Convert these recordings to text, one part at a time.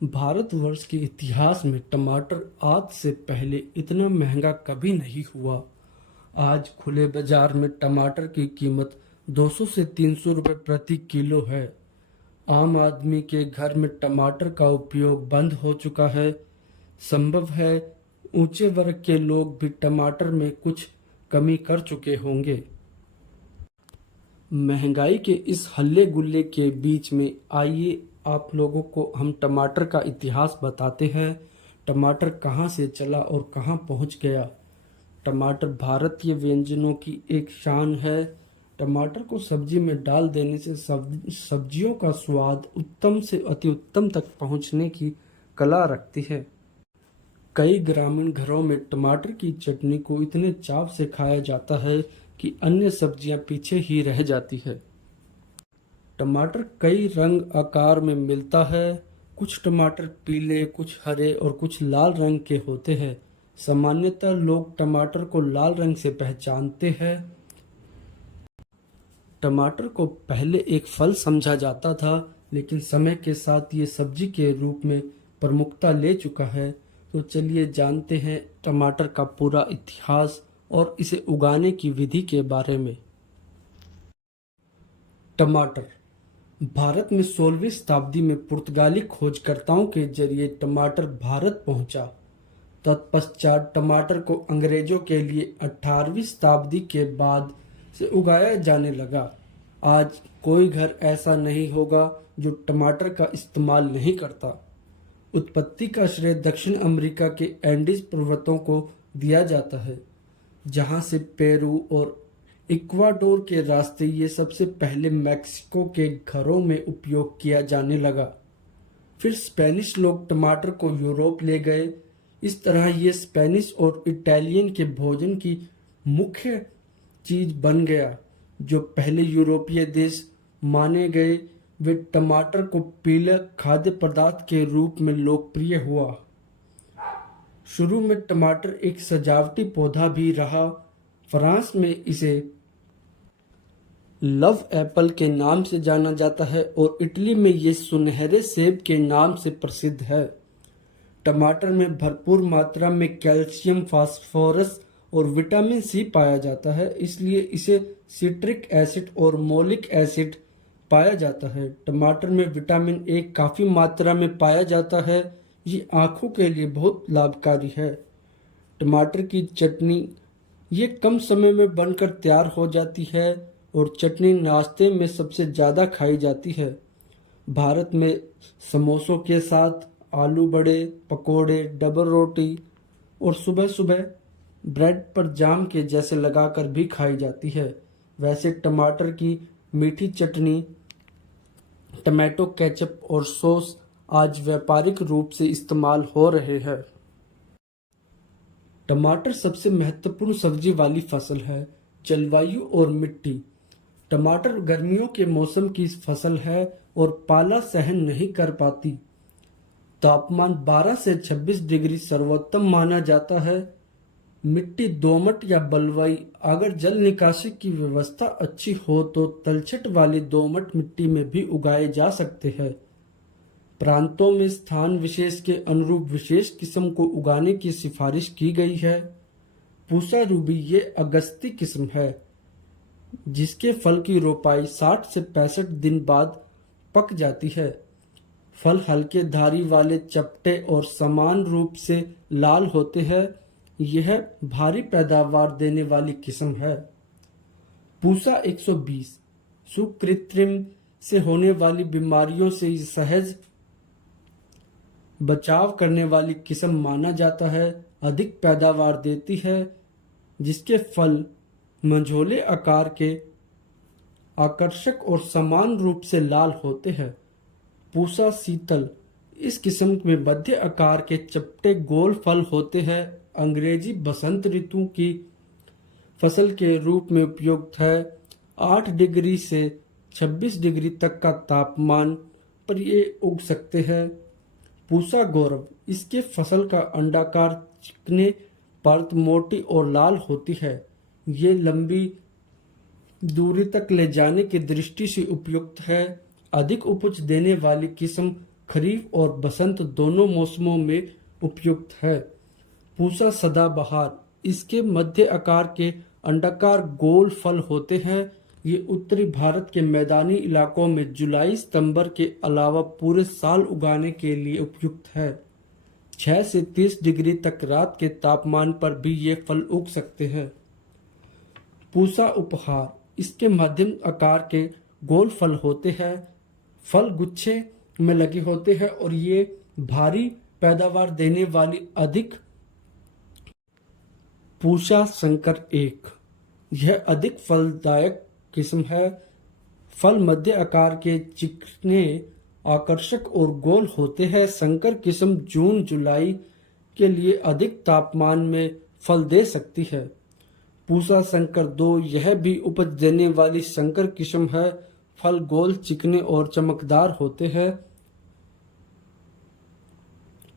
भारतवर्ष के इतिहास में टमाटर आज से पहले इतना महंगा कभी नहीं हुआ। आज खुले बाजार में टमाटर की कीमत 200 से 300 रुपए प्रति किलो है। आम आदमी के घर में टमाटर का उपयोग बंद हो चुका है। संभव है ऊंचे वर्ग के लोग भी टमाटर में कुछ कमी कर चुके होंगे। महंगाई के इस हल्ले गुल्ले के बीच में आइए आप लोगों को हम टमाटर का इतिहास बताते हैं। टमाटर कहाँ से चला और कहाँ पहुँच गया। टमाटर भारतीय व्यंजनों की एक शान है। टमाटर को सब्जी में डाल देने से सब्जियों का स्वाद उत्तम से अति उत्तम तक पहुँचने की कला रखती है। कई ग्रामीण घरों में टमाटर की चटनी को इतने चाव से खाया जाता है कि अन्य सब्जियां पीछे ही रह जाती है। टमाटर कई रंग आकार में मिलता है। कुछ टमाटर पीले, कुछ हरे और कुछ लाल रंग के होते हैं। सामान्यतः लोग टमाटर को लाल रंग से पहचानते हैं। टमाटर को पहले एक फल समझा जाता था, लेकिन समय के साथ ये सब्जी के रूप में प्रमुखता ले चुका है। तो चलिए जानते हैं टमाटर का पूरा इतिहास और इसे उगाने की विधि के बारे में। टमाटर भारत में 16वीं शताब्दी में पुर्तगाली खोजकर्ताओं के जरिए टमाटर भारत पहुंचा। तत्पश्चात टमाटर को अंग्रेजों के लिए 18वीं शताब्दी के बाद से उगाया जाने लगा। आज कोई घर ऐसा नहीं होगा जो टमाटर का इस्तेमाल नहीं करता। उत्पत्ति का श्रेय दक्षिण अमेरिका के एंडीज पर्वतों को दिया जाता है, जहां से पेरू और इक्वाडोर के रास्ते ये सबसे पहले मैक्सिको के घरों में उपयोग किया जाने लगा। फिर स्पेनिश लोग टमाटर को यूरोप ले गए। इस तरह ये स्पेनिश और इटालियन के भोजन की मुख्य चीज बन गया। जो पहले यूरोपीय देश माने गए वे टमाटर को पीला खाद्य पदार्थ के रूप में लोकप्रिय हुआ। शुरू में टमाटर एक सजावटी पौधा भी रहा। फ्रांस में इसे लव एप्पल के नाम से जाना जाता है और इटली में ये सुनहरे सेब के नाम से प्रसिद्ध है। टमाटर में भरपूर मात्रा में कैल्शियम, फास्फोरस और विटामिन सी पाया जाता है, इसलिए इसे सिट्रिक एसिड और मोलिक एसिड पाया जाता है। टमाटर में विटामिन ए काफ़ी मात्रा में पाया जाता है। ये आँखों के लिए बहुत लाभकारी है। टमाटर की चटनी ये कम समय में बनकर तैयार हो जाती है और चटनी नाश्ते में सबसे ज़्यादा खाई जाती है। भारत में समोसों के साथ आलू बड़े, पकोड़े, डबल रोटी और सुबह सुबह ब्रेड पर जाम के जैसे लगाकर भी खाई जाती है। वैसे टमाटर की मीठी चटनी, टमाटो केचप और सॉस आज व्यापारिक रूप से इस्तेमाल हो रहे हैं। टमाटर सबसे महत्वपूर्ण सब्जी वाली फसल है। जलवायु और मिट्टी टमाटर गर्मियों के मौसम की फसल है और पाला सहन नहीं कर पाती। तापमान 12 से 26 डिग्री सर्वोत्तम माना जाता है। मिट्टी दोमट या बलुई, अगर जल निकासी की व्यवस्था अच्छी हो तो तलछट वाली दोमट मिट्टी में भी उगाए जा सकते हैं। प्रांतों में स्थान विशेष के अनुरूप विशेष किस्म को उगाने की सिफारिश की गई है। पूसा रूबी ये अगस्ती किस्म है, जिसके फल की रोपाई 60 से 65 दिन बाद पक जाती है। फल हल्के धारी वाले, चपटे और समान रूप से लाल होते हैं। यह भारी पैदावार देने वाली किस्म है। पूसा 120 सुकृत्रिम से होने वाली बीमारियों से सहज बचाव करने वाली किस्म माना जाता है। अधिक पैदावार देती है, जिसके फल मंझोले आकार के, आकर्षक और समान रूप से लाल होते हैं। पूसा शीतल इस किस्म में मध्य आकार के चपटे गोल फल होते हैं। अंग्रेजी बसंत ऋतु की फसल के रूप में उपयुक्त है। 8 डिग्री से 26 डिग्री तक का तापमान पर ये उग सकते हैं। पूसा गौरव इसके फसल का अंडाकार चिकने परत मोटी और लाल होती है। ये लंबी दूरी तक ले जाने की दृष्टि से उपयुक्त है। अधिक उपज देने वाली किस्म खरीफ और बसंत दोनों मौसमों में उपयुक्त है। पूसा सदाबहार, इसके मध्य आकार के अंडाकार गोल फल होते हैं। ये उत्तरी भारत के मैदानी इलाकों में जुलाई सितंबर के अलावा पूरे साल उगाने के लिए उपयुक्त है। 6 से 30 डिग्री तक रात के तापमान पर भी ये फल उग सकते हैं। पूसा उपहार, इसके मध्यम आकार के गोल फल होते हैं। फल गुच्छे में लगे होते हैं और ये भारी पैदावार देने वाली अधिक। पूसा संकर एक, यह अधिक फलदायक किस्म है। फल मध्य आकार के, चिकने, आकर्षक और गोल होते हैं। संकर किस्म जून जुलाई के लिए अधिक तापमान में फल दे सकती है। पूसा संकर 2, यह भी उपज देने वाली संकर किस्म है। फल गोल, चिकने और चमकदार होते हैं।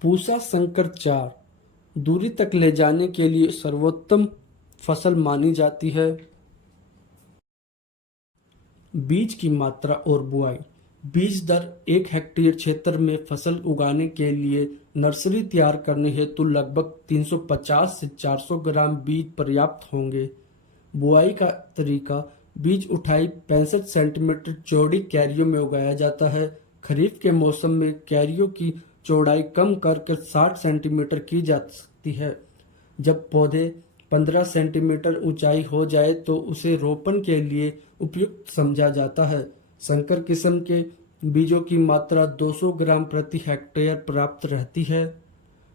पूसा संकर 4 दूरी तक ले जाने के लिए सर्वोत्तम फसल मानी जाती है। बीज की मात्रा और बुआई। बीज दर 1 हेक्टेयर क्षेत्र में फसल उगाने के लिए नर्सरी तैयार करने हेतु लगभग 350 से 400 ग्राम बीज पर्याप्त होंगे। बुआई का तरीका, बीज उठाई 65 सेंटीमीटर चौड़ी क्यारियों में उगाया जाता है। खरीफ के मौसम में क्यारियों की चौड़ाई कम करके 60 सेंटीमीटर की जा सकती है। जब पौधे 15 सेंटीमीटर ऊंचाई हो जाए तो उसे रोपण के लिए उपयुक्त समझा जाता है। संकर किस्म के बीजों की मात्रा 200 ग्राम प्रति हेक्टेयर प्राप्त रहती है।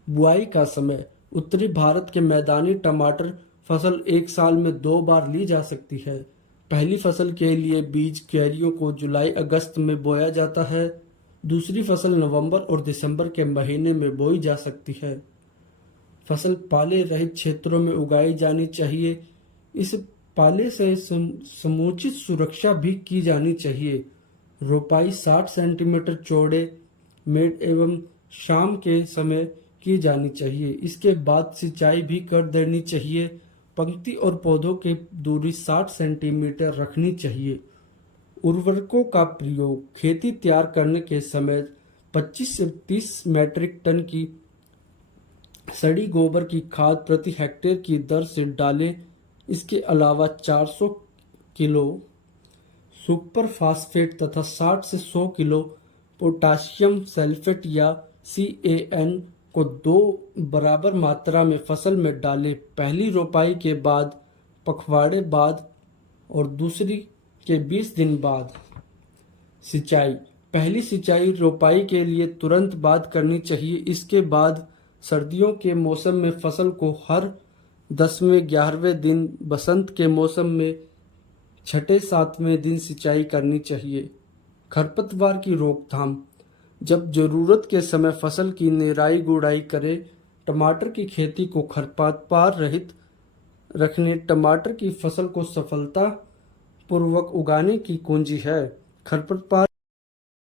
बुआई का समय, उत्तरी भारत के मैदानी टमाटर फसल एक साल में 2 बार ली जा सकती है। पहली फसल के लिए बीज क्यारियों को जुलाई अगस्त में बोया जाता है। दूसरी फसल नवंबर और दिसंबर के महीने में बोई जा सकती है। फसल पाले रहित क्षेत्रों में उगाई जानी चाहिए। इस पाले से समुचित सुरक्षा भी की जानी चाहिए। रोपाई 60 सेंटीमीटर चौड़े मेड़ एवं शाम के समय की जानी चाहिए। इसके बाद सिंचाई भी कर देनी चाहिए। पंक्ति और पौधों की दूरी 60 सेंटीमीटर रखनी चाहिए। उर्वरकों का प्रयोग, खेती तैयार करने के समय 25 से 30 मैट्रिक टन की सड़ी गोबर की खाद प्रति हेक्टेयर की दर से डालें। इसके अलावा 400 किलो सुपर फास्फेट तथा 60 से 100 किलो पोटाशियम सल्फेट या CAN को 2 बराबर मात्रा में फसल में डालें। पहली रोपाई के बाद, पखवाड़े बाद और दूसरी के 20 दिन बाद। सिंचाई, पहली सिंचाई रोपाई के लिए तुरंत बाद करनी चाहिए। इसके बाद सर्दियों के मौसम में फसल को हर 10वें 11वें दिन, बसंत के मौसम में 6ठे 7वें दिन सिंचाई करनी चाहिए। खरपतवार की रोकथाम, जब जरूरत के समय फसल की निराई गुड़ाई करें। टमाटर की खेती को खरपतवार रहित रखने टमाटर की फसल को सफलता पूर्वक उगाने की कुंजी है। खरपतवार